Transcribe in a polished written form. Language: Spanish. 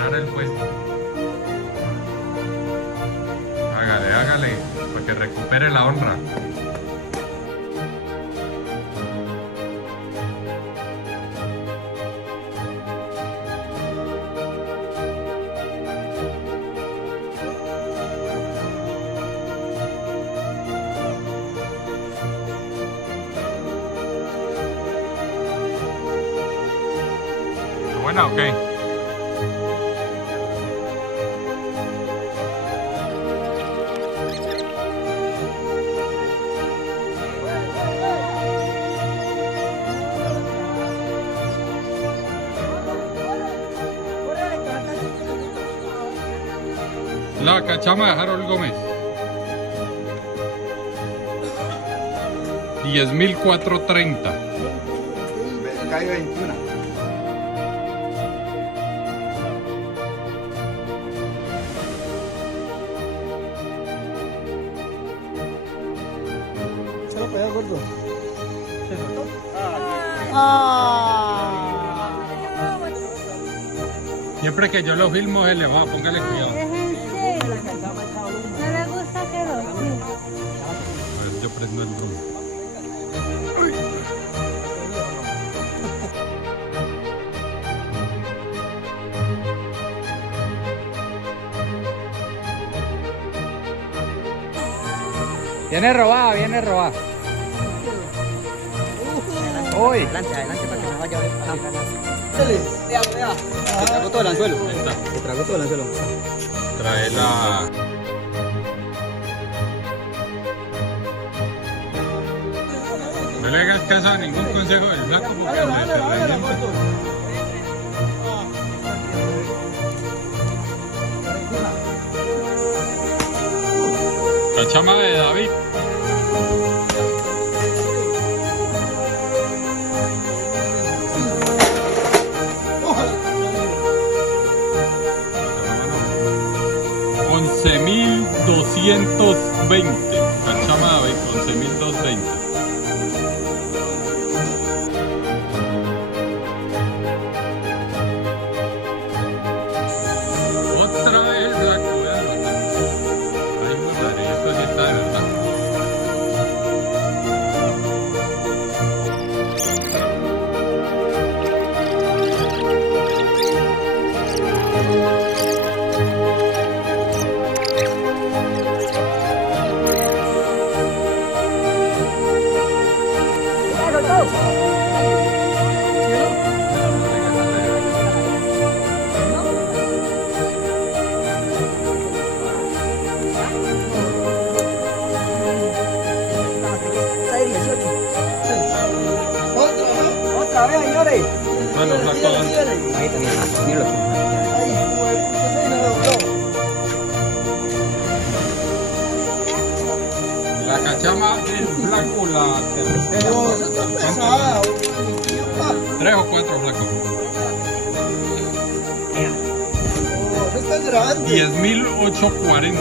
recuperar el puesto. Hágale, hágale, para que recupere la honra. Buena, ok. La cachama de Harold Gómez. 10.430. Calle 21. Se lo pegó gordo. ¿Se cortó? Siempre que yo lo filmo, él le va, póngale cuidado. Es en serio. No me gusta que lo filme. A ver, yo prendo el dron. Viene robada, viene robada. Uy. Adelante, adelante para que no vaya a ver. Vea. Se tragó todo el anzuelo. Ahí está. Se tragó todo el anzuelo. Trae la... No le hagas caso a ningún consejo del flaco porque se revienta. Cachama de David. $11.220. Cachama de David, 11.220. Otra vez la cuidado. Ay, madre, esto sí está de verdad. Otra vez, señores. Bueno, flaco. Ahí tenía, míralo. La cachama del flaco, la tercera. Pesada. 3 o 4 flacos. Está grande. 10.840.